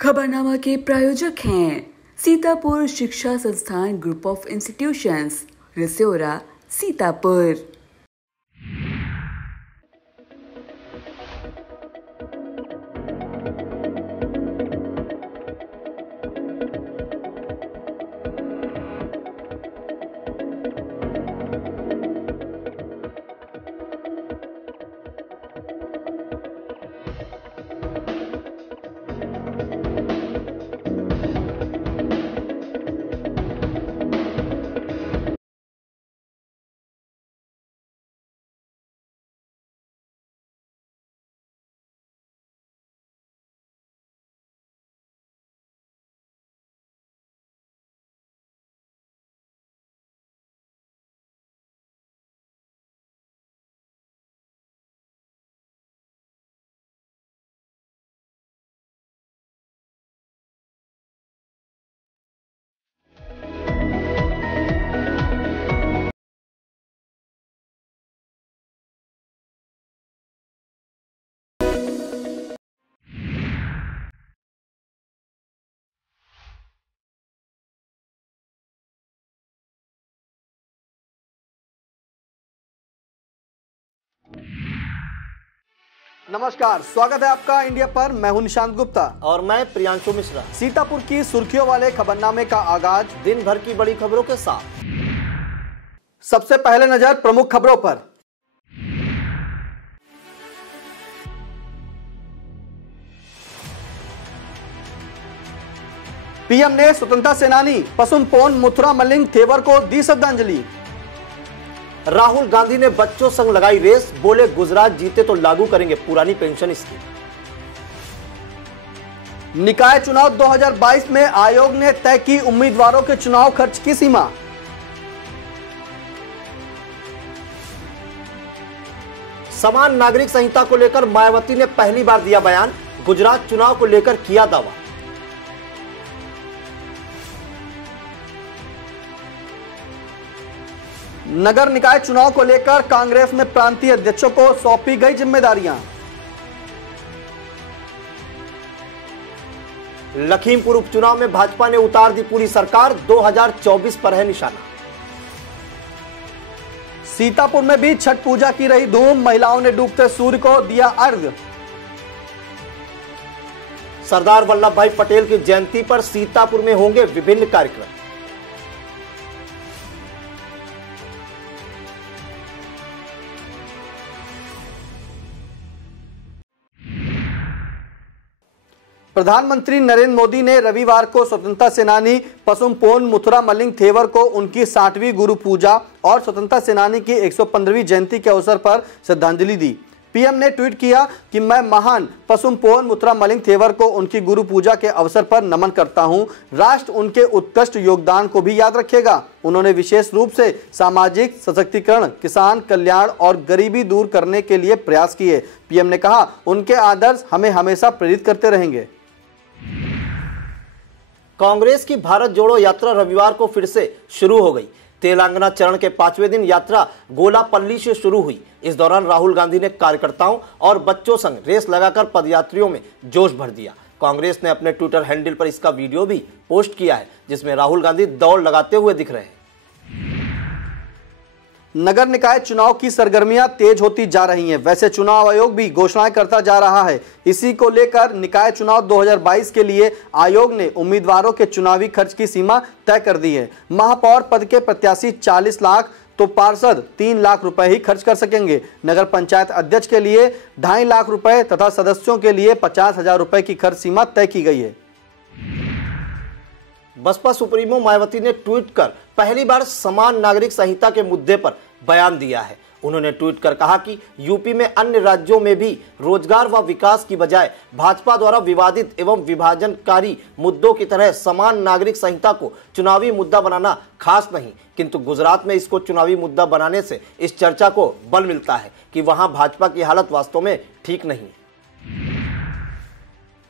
खबरनामा के प्रायोजक हैं सीतापुर शिक्षा संस्थान ग्रुप ऑफ इंस्टीट्यूशंस, रिसोरा, सीतापुर। नमस्कार, स्वागत है आपका इंडिया पर। मैं हूं निशांत गुप्ता और मैं प्रियांशु मिश्रा। सीतापुर की सुर्खियों वाले खबरनामे का आगाज दिन भर की बड़ी खबरों के साथ। सबसे पहले नजर प्रमुख खबरों पर। पीएम ने स्वतंत्रता सेनानी पसुम पोन मुथुरामलिंग थेवर को दी श्रद्धांजलि। राहुल गांधी ने बच्चों संग लगाई रेस, बोले गुजरात जीते तो लागू करेंगे पुरानी पेंशन स्कीम। निकाय चुनाव 2022 में आयोग ने तय की उम्मीदवारों के चुनाव खर्च की सीमा। समान नागरिक संहिता को लेकर मायावती ने पहली बार दिया बयान, गुजरात चुनाव को लेकर किया दावा। नगर निकाय चुनाव को लेकर कांग्रेस में प्रांतीय अध्यक्षों को सौंपी गई जिम्मेदारियां। लखीमपुर उपचुनाव में भाजपा ने उतार दी पूरी सरकार, 2024 पर है निशाना। सीतापुर में भी छठ पूजा की रही धूम, महिलाओं ने डूबते सूर्य को दिया अर्घ्य। सरदार वल्लभ भाई पटेल की जयंती पर सीतापुर में होंगे विभिन्न कार्यक्रम। प्रधानमंत्री नरेंद्र मोदी ने रविवार को स्वतंत्रता सेनानी पसुम पोन मुथुरामलिंग थेवर को उनकी 60वीं गुरु पूजा और स्वतंत्रता सेनानी की 115वीं जयंती के अवसर पर श्रद्धांजलि दी। पीएम ने ट्वीट किया कि मैं महान पसुम पोन मुथुरामलिंग थेवर को उनकी गुरु पूजा के अवसर पर नमन करता हूं। राष्ट्र उनके उत्कृष्ट योगदान को भी याद रखेगा। उन्होंने विशेष रूप से सामाजिक सशक्तिकरण, किसान कल्याण और गरीबी दूर करने के लिए प्रयास किए। पीएम ने कहा, उनके आदर्श हमें हमेशा प्रेरित करते रहेंगे। कांग्रेस की भारत जोड़ो यात्रा रविवार को फिर से शुरू हो गई। तेलंगाना चरण के 5वें दिन यात्रा गोलापल्ली से शुरू हुई। इस दौरान राहुल गांधी ने कार्यकर्ताओं और बच्चों संग रेस लगाकर पदयात्रियों में जोश भर दिया। कांग्रेस ने अपने ट्विटर हैंडल पर इसका वीडियो भी पोस्ट किया है, जिसमें राहुल गांधी दौड़ लगाते हुए दिख रहे हैं। नगर निकाय चुनाव की सरगर्मियां तेज होती जा रही हैं। वैसे चुनाव आयोग भी घोषणाएं करता जा रहा है। इसी को लेकर निकाय चुनाव 2022 के लिए आयोग ने उम्मीदवारों के चुनावी खर्च की सीमा तय कर दी है। महापौर पद के प्रत्याशी 40 लाख तो पार्षद 3 लाख रुपए ही खर्च कर सकेंगे। नगर पंचायत अध्यक्ष के लिए 2.5 लाख रुपए तथा सदस्यों के लिए 50,000 रुपए की खर्च सीमा तय की गई है। बसपा सुप्रीमो मायावती ने ट्वीट कर पहली बार समान नागरिक संहिता के मुद्दे पर बयान दिया है। उन्होंने ट्वीट कर कहा कि यूपी में अन्य राज्यों में भी रोजगार व विकास की बजाय भाजपा द्वारा विवादित एवं विभाजनकारी मुद्दों की तरह समान नागरिक संहिता को चुनावी मुद्दा बनाना खास नहीं, किंतु गुजरात में इसको चुनावी मुद्दा बनाने से इस चर्चा को बल मिलता है कि वहां भाजपा की हालत वास्तव में ठीक नहीं है।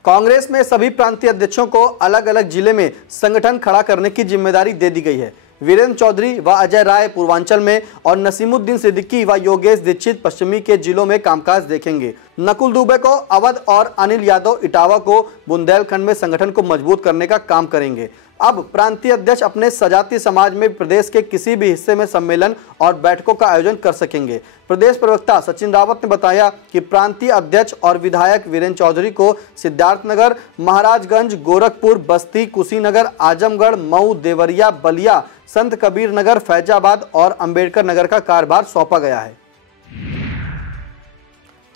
कांग्रेस में सभी प्रांतीय अध्यक्षों को अलग अलग जिले में संगठन खड़ा करने की जिम्मेदारी दे दी गई है। वीरेंद्र चौधरी व अजय राय पूर्वांचल में और नसीमुद्दीन सिद्दीकी व योगेश दीक्षित पश्चिमी के जिलों में कामकाज देखेंगे। नकुल दुबे को अवध और अनिल यादव इटावा को बुंदेलखंड में संगठन को मजबूत करने का काम करेंगे। अब प्रांतीय अध्यक्ष अपने सजाती समाज में प्रदेश के किसी भी हिस्से में सम्मेलन और बैठकों का आयोजन कर सकेंगे। प्रदेश प्रवक्ता सचिन रावत ने बताया कि प्रांतीय अध्यक्ष और विधायक वीरेंद्र चौधरी को सिद्धार्थनगर, महाराजगंज, गोरखपुर, बस्ती, कुशीनगर, आजमगढ़, मऊ, देवरिया, बलिया, संत कबीर नगर, फैजाबाद और अंबेडकर नगर का कार्यभार सौंपा गया है।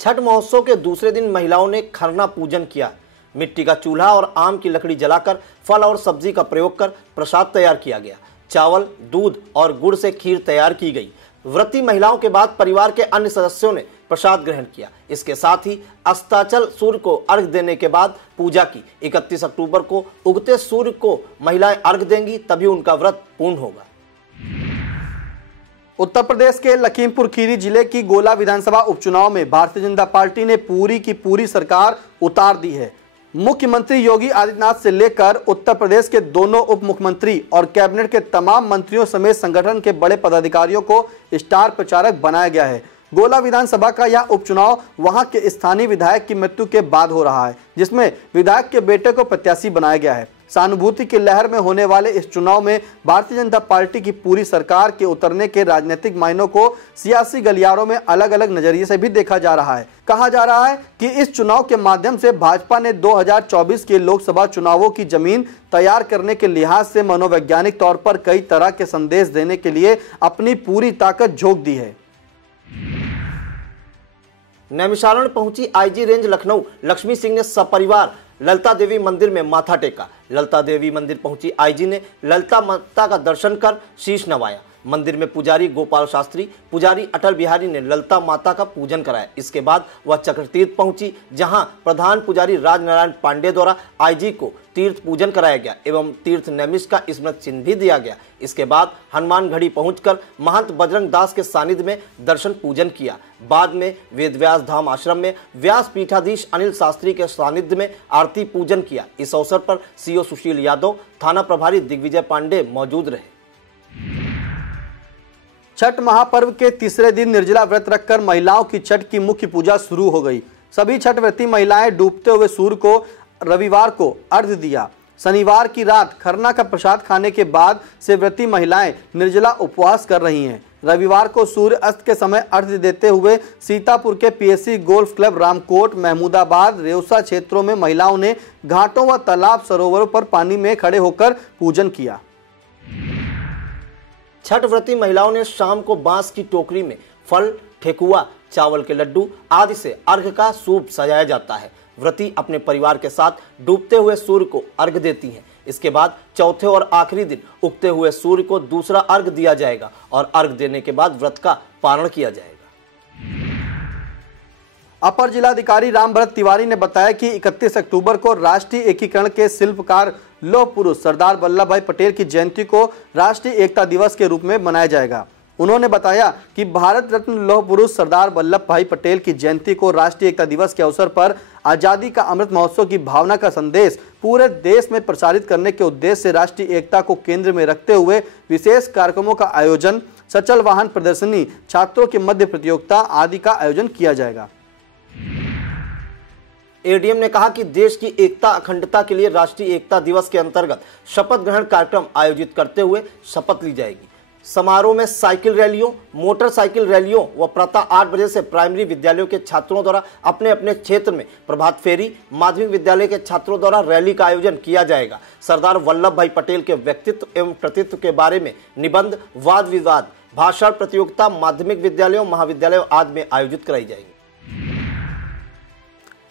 छठ महोत्सव के दूसरे दिन महिलाओं ने खरना पूजन किया। मिट्टी का चूल्हा और आम की लकड़ी जलाकर फल और सब्जी का प्रयोग कर प्रसाद तैयार किया गया। चावल, दूध और गुड़ से खीर तैयार की गई। व्रती महिलाओं के बाद परिवार के अन्य सदस्यों ने प्रसाद ग्रहण किया। इसके साथ ही अस्ताचल सूर्य को अर्घ देने के बाद पूजा की। 31 अक्टूबर को उगते सूर्य को महिलाएं अर्घ देंगी, तभी उनका व्रत पूर्ण होगा। उत्तर प्रदेश के लखीमपुर खीरी जिले की गोला विधानसभा उपचुनाव में भारतीय जनता पार्टी ने पूरी की पूरी सरकार उतार दी है। मुख्यमंत्री योगी आदित्यनाथ से लेकर उत्तर प्रदेश के दोनों उप मुख्यमंत्री और कैबिनेट के तमाम मंत्रियों समेत संगठन के बड़े पदाधिकारियों को स्टार प्रचारक बनाया गया है। गोला विधानसभा का यह उपचुनाव वहां के स्थानीय विधायक की मृत्यु के बाद हो रहा है, जिसमें विधायक के बेटे को प्रत्याशी बनाया गया है। सहानुभूति की लहर में होने वाले इस चुनाव में भारतीय जनता पार्टी की पूरी सरकार के उतरने के राजनीतिक मायनों को सियासी गलियारों में अलग अलग नजरिए से भी देखा जा रहा है। कहा जा रहा है कि इस चुनाव के माध्यम से भाजपा ने 2024 के लोकसभा चुनावों की जमीन तैयार करने के लिहाज से मनोवैज्ञानिक तौर पर कई तरह के संदेश देने के लिए अपनी पूरी ताकत झोंक दी है। नैमिषारण्य पहुंची आईजी रेंज लखनऊ लक्ष्मी सिंह ने सपरिवार ललिता देवी मंदिर में माथा टेका। ललिता देवी मंदिर पहुंची आईजी ने ललिता माता का दर्शन कर शीश नवाया। मंदिर में पुजारी गोपाल शास्त्री, पुजारी अटल बिहारी ने ललिता माता का पूजन कराया। इसके बाद वह चक्रतीर्थ पहुंची, जहां प्रधान पुजारी राजनारायण पांडे द्वारा आईजी को तीर्थ पूजन कराया गया एवं तीर्थ नैमिष का स्मृति चिन्ह भी दिया गया। इसके बाद हनुमान घड़ी पहुंचकर महंत बजरंग दास के सानिध्य में दर्शन पूजन किया। बाद में वेदव्यास धाम आश्रम में व्यास पीठाधीश अनिल शास्त्री के सानिध्य में आरती पूजन किया। इस अवसर पर सीओ सुशील यादव, थाना प्रभारी दिग्विजय पांडे मौजूद रहे। छठ महापर्व के तीसरे दिन निर्जला व्रत रखकर महिलाओं की छठ की मुख्य पूजा शुरू हो गई। सभी छठ व्रती महिलाएं डूबते हुए सूर्य को रविवार को अर्घ्य दिया। शनिवार की रात खरना का प्रसाद खाने के बाद से व्रती महिलाएं निर्जला उपवास कर रही हैं। रविवार को सूर्य अस्त के समय अर्घ्य देते हुए सीतापुर के PSC golf club, Ramkot, Mahmudabad, Reusa क्षेत्रों में महिलाओं ने घाटों व तालाब सरोवरों पर पानी में खड़े होकर पूजन किया। छठ व्रती महिलाओं ने शाम को बांस की टोकरी में फल, ठेकुआ, चावल के लड्डू आदि से अर्घ का सूप सजाया जाता है। व्रती अपने परिवार के साथ डूबते हुए सूर्य को अर्घ देती हैं। इसके बाद चौथे और आखिरी दिन उगते हुए सूर्य को दूसरा अर्घ दिया जाएगा और अर्घ देने के बाद व्रत का पारण किया जाएगा। अपर जिलाधिकारी रामभरत तिवारी ने बताया कि 31 अक्टूबर को राष्ट्रीय एकीकरण के शिल्पकार लौह पुरुष सरदार वल्लभ भाई पटेल की जयंती को राष्ट्रीय एकता दिवस के रूप में मनाया जाएगा। उन्होंने बताया कि भारत रत्न लौह पुरुष सरदार वल्लभ भाई पटेल की जयंती को राष्ट्रीय एकता दिवस के अवसर पर आज़ादी का अमृत महोत्सव की भावना का संदेश पूरे देश में प्रसारित करने के उद्देश्य से राष्ट्रीय एकता को केंद्र में रखते हुए विशेष कार्यक्रमों का आयोजन, सचल वाहन प्रदर्शनी, छात्रों के मध्य प्रतियोगिता आदि का आयोजन किया जाएगा। एडीएम ने कहा कि देश की एकता अखंडता के लिए राष्ट्रीय एकता दिवस के अंतर्गत शपथ ग्रहण कार्यक्रम आयोजित करते हुए शपथ ली जाएगी। समारोह में साइकिल रैलियों, मोटरसाइकिल रैलियों व प्रातः 8 बजे से प्राइमरी विद्यालयों के छात्रों द्वारा अपने अपने क्षेत्र में प्रभात फेरी, माध्यमिक विद्यालय के छात्रों द्वारा रैली का आयोजन किया जाएगा। सरदार वल्लभ भाई पटेल के व्यक्तित्व एवं कृतित्व के बारे में निबंध, वाद विवाद, भाषण प्रतियोगिता माध्यमिक विद्यालयों, महाविद्यालयों आदि में आयोजित कराई जाएगी।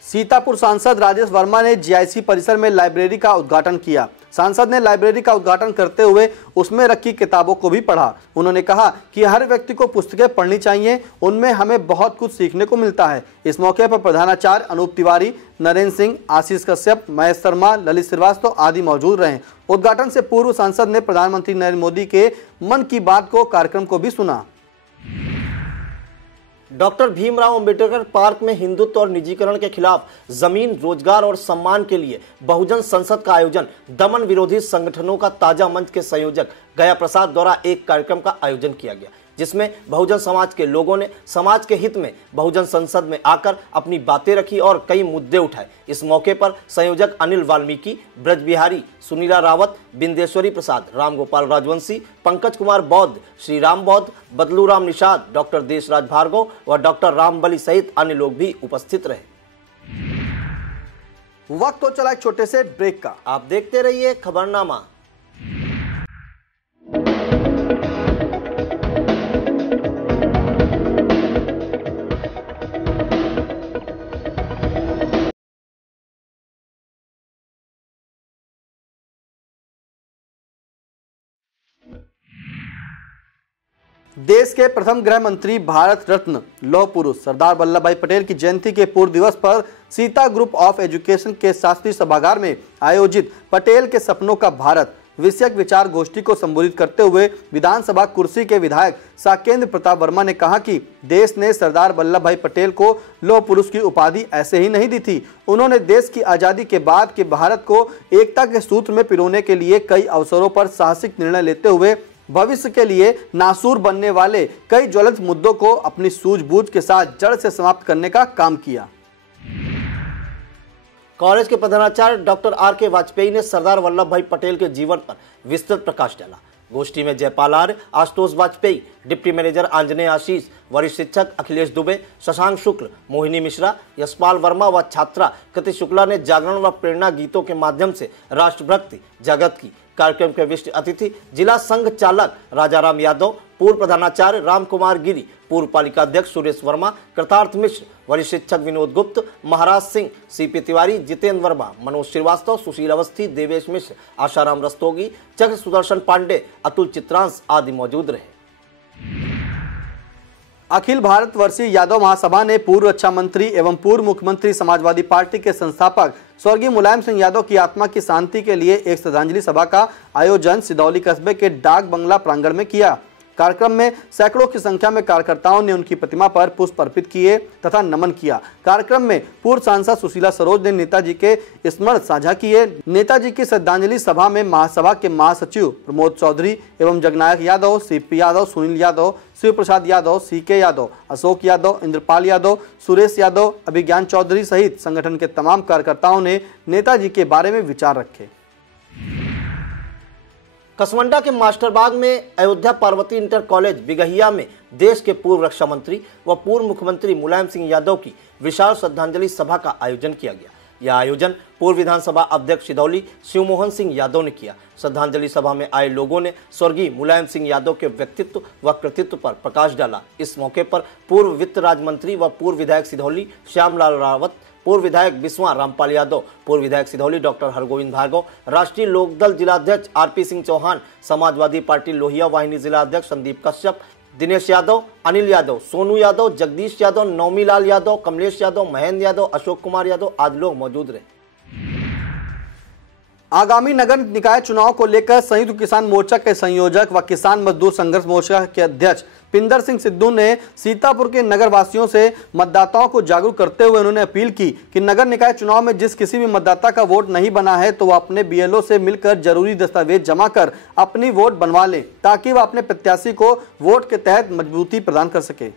सीतापुर सांसद राजेश वर्मा ने जीआईसी परिसर में लाइब्रेरी का उद्घाटन किया। सांसद ने लाइब्रेरी का उद्घाटन करते हुए उसमें रखी किताबों को भी पढ़ा। उन्होंने कहा कि हर व्यक्ति को पुस्तकें पढ़नी चाहिए, उनमें हमें बहुत कुछ सीखने को मिलता है। इस मौके पर प्रधानाचार्य अनूप तिवारी, नरेंद्र सिंह, आशीष कश्यप, महेश शर्मा, ललित श्रीवास्तव आदि मौजूद रहे। उद्घाटन से पूर्व सांसद ने प्रधानमंत्री नरेंद्र मोदी के मन की बात को कार्यक्रम को भी सुना। डॉक्टर भीमराव अंबेडकर पार्क में हिंदुत्व और निजीकरण के खिलाफ जमीन, रोजगार और सम्मान के लिए बहुजन संसद का आयोजन दमन विरोधी संगठनों का ताजा मंच के संयोजक गया प्रसाद द्वारा एक कार्यक्रम का आयोजन किया गया, जिसमें बहुजन समाज के लोगों ने समाज के हित में बहुजन संसद में आकर अपनी बातें रखी और कई मुद्दे उठाए। इस मौके पर संयोजक अनिल वाल्मीकि, ब्रज बिहारी, सुनीला रावत, बिंदेश्वरी प्रसाद, रामगोपाल राजवंशी, पंकज कुमार बौद्ध, श्री राम बौद्ध, बदलू राम निषाद, डॉक्टर देशराज भार्गव व डॉक्टर रामबली सहित अन्य लोग भी उपस्थित रहे। वक्त हो चला एक छोटे से ब्रेक का। आप देखते रहिए खबरनामा। देश के प्रथम गृह मंत्री, भारत रत्न लौह पुरुष सरदार वल्लभ भाई पटेल की जयंती के पूर्व दिवस पर सीता ग्रुप ऑफ एजुकेशन के शास्त्रीय सभागार में आयोजित पटेल के सपनों का भारत विषयक विचार गोष्ठी को संबोधित करते हुए विधानसभा कुर्सी के विधायक साकेंद्र प्रताप वर्मा ने कहा कि देश ने सरदार वल्लभ भाई पटेल को लौह पुरुष की उपाधि ऐसे ही नहीं दी थी। उन्होंने देश की आज़ादी के बाद के भारत को एकता के सूत्र में पिरोने के लिए कई अवसरों पर साहसिक निर्णय लेते हुए भविष्य के लिए नासूर बनने वाले कई ज्वलंत मुद्दों को अपनी सूझबूझ के साथ जड़ से समाप्त करने का काम किया। कॉलेज के प्रधानाचार्य डॉक्टर आर.के. वाजपेयी ने सरदार वल्लभ भाई पटेल के जीवन पर विस्तृत प्रकाश डाला। गोष्ठी में जयपाल आर्य, आशुतोष वाजपेयी, डिप्टी मैनेजर आंजनेय आशीष, वरिष्ठ शिक्षक अखिलेश दुबे, शशांक शुक्ल, मोहिनी मिश्रा, यशपाल वर्मा व छात्रा कृति शुक्ला ने जागरण व प्रेरणा गीतों के माध्यम से राष्ट्रभक्ति जगत की। कार्यक्रम के विशिष्ट अतिथि जिला संघ चालक राजाराम यादव, पूर्व प्रधानाचार्य राम कुमार गिरी, पूर्व पालिका अध्यक्ष सुरेश वर्मा, कृतार्थ मिश्र, वरिष्ठ शिक्षक विनोद गुप्त, महाराज सिंह, सीपी तिवारी, जितेंद्र वर्मा, मनोज श्रीवास्तव, सुशील अवस्थी, देवेश मिश्र, आशाराम रस्तोगी, चक्र सुदर्शन पांडे, अतुल चित्रांश आदि मौजूद रहे। अखिल भारत वर्षीय यादव महासभा ने पूर्व रक्षा मंत्री एवं पूर्व मुख्यमंत्री समाजवादी पार्टी के संस्थापक स्वर्गीय मुलायम सिंह यादव की आत्मा की शांति के लिए एक श्रद्धांजलि सभा का आयोजन सिदौली कस्बे के डाक बंगला प्रांगण में किया। कार्यक्रम में सैकड़ों की संख्या में कार्यकर्ताओं ने उनकी प्रतिमा पर पुष्प अर्पित किए तथा नमन किया। कार्यक्रम में पूर्व सांसद सुशीला सरोज ने नेताजी के स्मरण साझा किए। नेताजी की श्रद्धांजलि सभा में महासभा के महासचिव प्रमोद चौधरी एवं जगनायक यादव, सीपी यादव, सुनील यादव, शिव प्रसाद यादव, सीके यादव, अशोक यादव, इंद्रपाल यादव, सुरेश यादव, अभिज्ञान चौधरी सहित संगठन के तमाम कार्यकर्ताओं ने नेताजी के बारे में विचार रखे। कसमंडा के मास्टरबाग में अयोध्या पार्वती इंटर कॉलेज बिगहिया में देश के पूर्व रक्षा मंत्री व पूर्व मुख्यमंत्री मुलायम सिंह यादव की विशाल श्रद्धांजलि सभा का आयोजन किया गया। यह आयोजन पूर्व विधानसभा अध्यक्ष सिदौली शिवमोहन सिंह यादव ने किया। श्रद्धांजलि सभा में आए लोगों ने स्वर्गीय मुलायम सिंह यादव के व्यक्तित्व व कृतित्व पर प्रकाश डाला। इस मौके पर पूर्व वित्त राज्य मंत्री व पूर्व विधायक सिदौली श्यामलाल रावत, पूर्व विधायक बिस्वा रामपाल यादव, पूर्व विधायक सिदौली डॉक्टर हरगोविंद भार्गव, राष्ट्रीय लोकदल जिलाध्यक्ष आरपी सिंह चौहान, समाजवादी पार्टी लोहिया वाहिनी जिलाध्यक्ष संदीप कश्यप, दिनेश यादव, अनिल यादव, सोनू यादव, जगदीश यादव, नौमी लाल यादव, कमलेश यादव, महेंद्र यादव, अशोक कुमार यादव आदि लोग मौजूद रहे। आगामी नगर निकाय चुनाव को लेकर संयुक्त किसान मोर्चा के संयोजक व किसान मजदूर संघर्ष मोर्चा के अध्यक्ष पिंदर सिंह सिद्धू ने सीतापुर के नगर वासियों से मतदाताओं को जागरूक करते हुए उन्होंने अपील की कि नगर निकाय चुनाव में जिस किसी भी मतदाता का वोट नहीं बना है तो वह अपने बीएलओ से मिलकर जरूरी दस्तावेज जमा कर अपनी वोट बनवा ले ताकि वह अपने प्रत्याशी को वोट के तहत मजबूती प्रदान कर सके।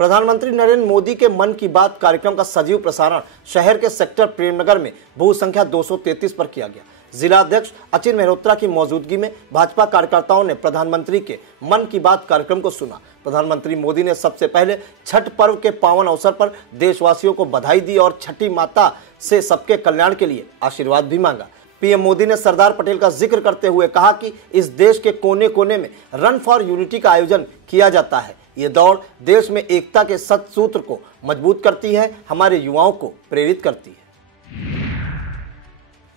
प्रधानमंत्री नरेंद्र मोदी के मन की बात कार्यक्रम का सजीव प्रसारण शहर के सेक्टर प्रेमनगर में बूथ संख्या 233 पर किया गया। जिला अध्यक्ष अचिन मेहरोत्रा की मौजूदगी में भाजपा कार्यकर्ताओं ने प्रधानमंत्री के मन की बात कार्यक्रम को सुना। प्रधानमंत्री मोदी ने सबसे पहले छठ पर्व के पावन अवसर पर देशवासियों को बधाई दी और छठी माता से सबके कल्याण के लिए आशीर्वाद भी मांगा। पीएम मोदी ने सरदार पटेल का जिक्र करते हुए कहा कि इस देश के कोने कोने में रन फॉर यूनिटी का आयोजन किया जाता है। ये दौड़ देश में एकता के सत्सूत्र को मजबूत करती है, हमारे युवाओं को प्रेरित करती है।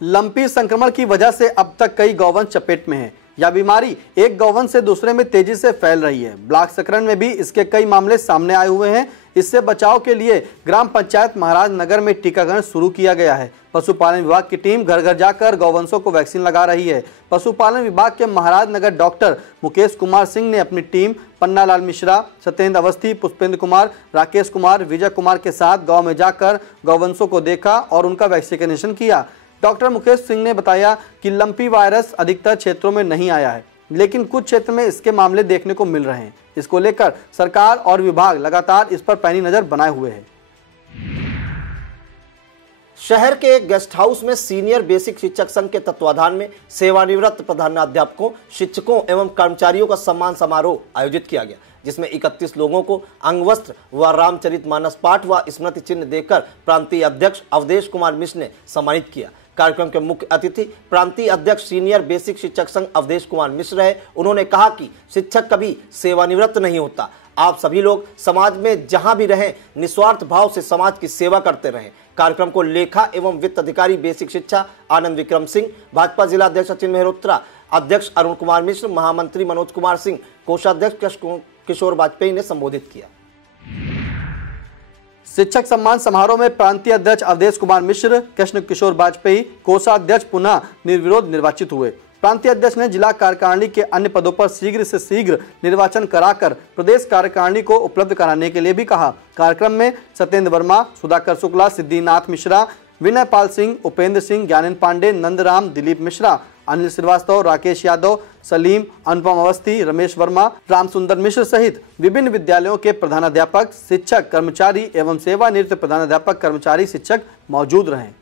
लंपी संक्रमण की वजह से अब तक कई गौवंश चपेट में हैं। यह बीमारी एक गौवंश से दूसरे में तेजी से फैल रही है। ब्लॉक सकरन में भी इसके कई मामले सामने आए हुए हैं। इससे बचाव के लिए ग्राम पंचायत महाराज नगर में टीकाकरण शुरू किया गया है। पशुपालन विभाग की टीम घर घर जाकर गौवंशों को वैक्सीन लगा रही है। पशुपालन विभाग के महाराज नगर डॉक्टर मुकेश कुमार सिंह ने अपनी टीम पन्ना लाल मिश्रा, सत्येंद्र अवस्थी, पुष्पेंद्र कुमार, राकेश कुमार, विजय कुमार के साथ गाँव में जाकर गौवंशों को देखा और उनका वैक्सीनेशन किया। डॉक्टर मुकेश सिंह ने बताया कि लंपी वायरस अधिकतर क्षेत्रों में नहीं आया है। लेकिन कुछ क्षेत्र में इसके मामले देखने को मिल रहे हैं। इसको लेकर सरकार और विभाग लगातार इस पर पैनी नजर बनाए हुए है। शहर के एक गेस्ट हाउस में सीनियर बेसिक शिक्षक संघ के तत्वाधान में सेवानिवृत्त प्रधानाध्यापकों, शिक्षकों एवं कर्मचारियों का सम्मान समारोह आयोजित किया गया, जिसमें 31 लोगों को अंगवस्त्र व रामचरितमानस पाठ व स्मृति चिन्ह देकर प्रांतीय अध्यक्ष अवधेश कुमार मिश्र ने सम्मानित किया। कार्यक्रम के मुख्य अतिथि प्रांतीय अध्यक्ष सीनियर बेसिक शिक्षक संघ अवधेश कुमार मिश्र रहे। उन्होंने कहा कि शिक्षक कभी सेवानिवृत्त नहीं होता। आप सभी लोग समाज में जहां भी रहें निस्वार्थ भाव से समाज की सेवा करते रहें। कार्यक्रम को लेखा एवं वित्त अधिकारी बेसिक शिक्षा आनंद विक्रम सिंह, भाजपा जिला अध्यक्ष सचिन मेहरोत्रा, अध्यक्ष अरुण कुमार मिश्र, महामंत्री मनोज कुमार सिंह, कोषाध्यक्ष किशोर वाजपेयी ने संबोधित किया। शिक्षक सम्मान समारोह में प्रांतीय अध्यक्ष अवधेश कुमार मिश्र, कृष्ण किशोर वाजपेयी कोषाध्यक्ष पुनः निर्विरोध निर्वाचित हुए। प्रांतीय अध्यक्ष ने जिला कार्यकारिणी के अन्य पदों पर शीघ्र से शीघ्र निर्वाचन कराकर प्रदेश कार्यकारिणी को उपलब्ध कराने के लिए भी कहा। कार्यक्रम में सत्येंद्र वर्मा, सुधाकर शुक्ला, सिद्धिनाथ मिश्रा, विनय पाल सिंह, उपेंद्र सिंह, ज्ञानेन्द्र पांडे, नंदराम, दिलीप मिश्रा, अनिल श्रीवास्तव, राकेश यादव, सलीम, अनुपम अवस्थी, रमेश वर्मा, रामसुंदर मिश्र सहित विभिन्न विद्यालयों के प्रधानाध्यापक, शिक्षक, कर्मचारी एवं सेवानिवृत्त प्रधानाध्यापक, कर्मचारी, शिक्षक मौजूद रहे।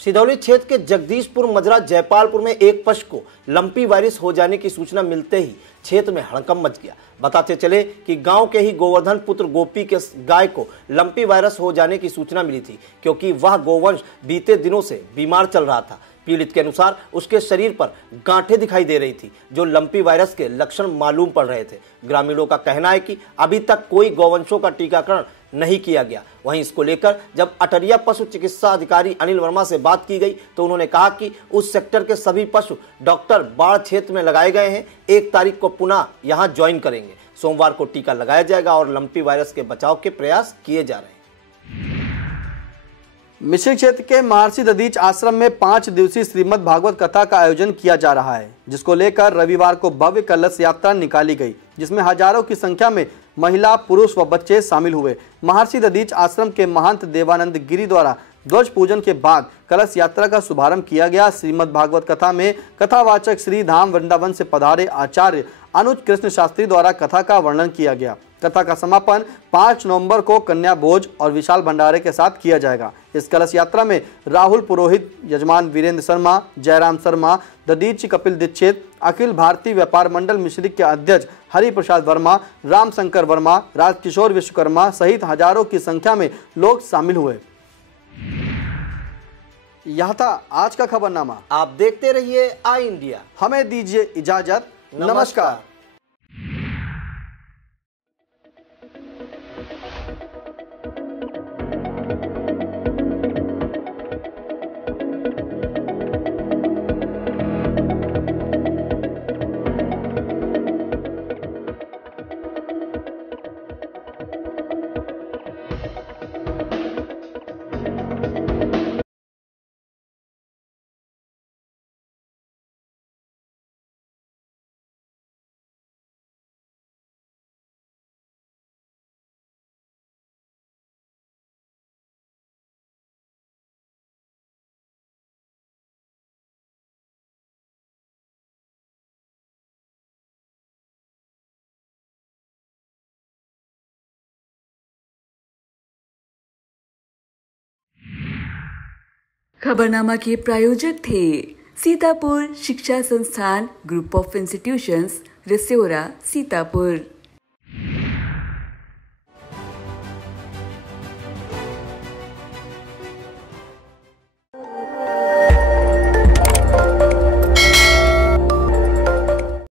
सिधौली क्षेत्र के जगदीशपुर मजरा जयपालपुर में एक पशु को लंपी वायरस हो जाने की सूचना मिलते ही क्षेत्र में हड़कंप मच गया। बताते चले कि गांव के ही गोवर्धन पुत्र गोपी के गाय को लंपी वायरस हो जाने की सूचना मिली थी, क्योंकि वह गोवंश बीते दिनों से बीमार चल रहा था। पीड़ित के अनुसार उसके शरीर पर गांठें दिखाई दे रही थी, जो लंपी वायरस के लक्षण मालूम पड़ रहे थे। ग्रामीणों का कहना है कि अभी तक कोई गौवंशों का टीकाकरण नहीं किया गया। वहीं इसको लेकर जब अटरिया पशु चिकित्सा अधिकारी अनिल वर्मा से बात की गई तो उन्होंने कहा कि उस सेक्टर के सभी पशु डॉक्टर बाढ़ क्षेत्र में लगाए गए हैं। 1 तारीख को पुनः यहां ज्वाइन करेंगे। सोमवार को टीका लगाया जाएगा और लंपी वायरस के बचाव के प्रयास किए जा रहे हैं। मिश्रिक क्षेत्र के महर्षि दधीच आश्रम में 5 दिवसीय श्रीमद् भागवत कथा का आयोजन किया जा रहा है, जिसको लेकर रविवार को भव्य कलश यात्रा निकाली गई, जिसमें हजारों की संख्या में महिला, पुरुष व बच्चे शामिल हुए। महर्षि दधीच आश्रम के महंत देवानंद गिरी द्वारा ध्वज पूजन के बाद कलश यात्रा का शुभारंभ किया गया। श्रीमद् भागवत कथा में कथावाचक श्री धाम वृंदावन से पधारे आचार्य अनुज कृष्ण शास्त्री द्वारा कथा का वर्णन किया गया। कथा का समापन 5 नवंबर को कन्या भोज और विशाल भंडारे के साथ किया जाएगा। इस कलश यात्रा में राहुल पुरोहित, यजमान वीरेंद्र शर्मा, जयराम शर्मा, दधीच कपिल दीक्षित, अखिल भारतीय व्यापार मंडल मिश्रिक के अध्यक्ष हरि प्रसाद वर्मा, राम शंकर वर्मा, राजकिशोर विश्वकर्मा सहित हजारों की संख्या में लोग शामिल हुए। यह था आज का खबरनामा। आप देखते रहिए आई इंडिया। हमें दीजिए इजाजत। नमस्कार। खबरनामा के प्रायोजक थे सीतापुर शिक्षा संस्थान ग्रुप ऑफ इंस्टीट्यूशंस, रिसोरा, सीतापुर।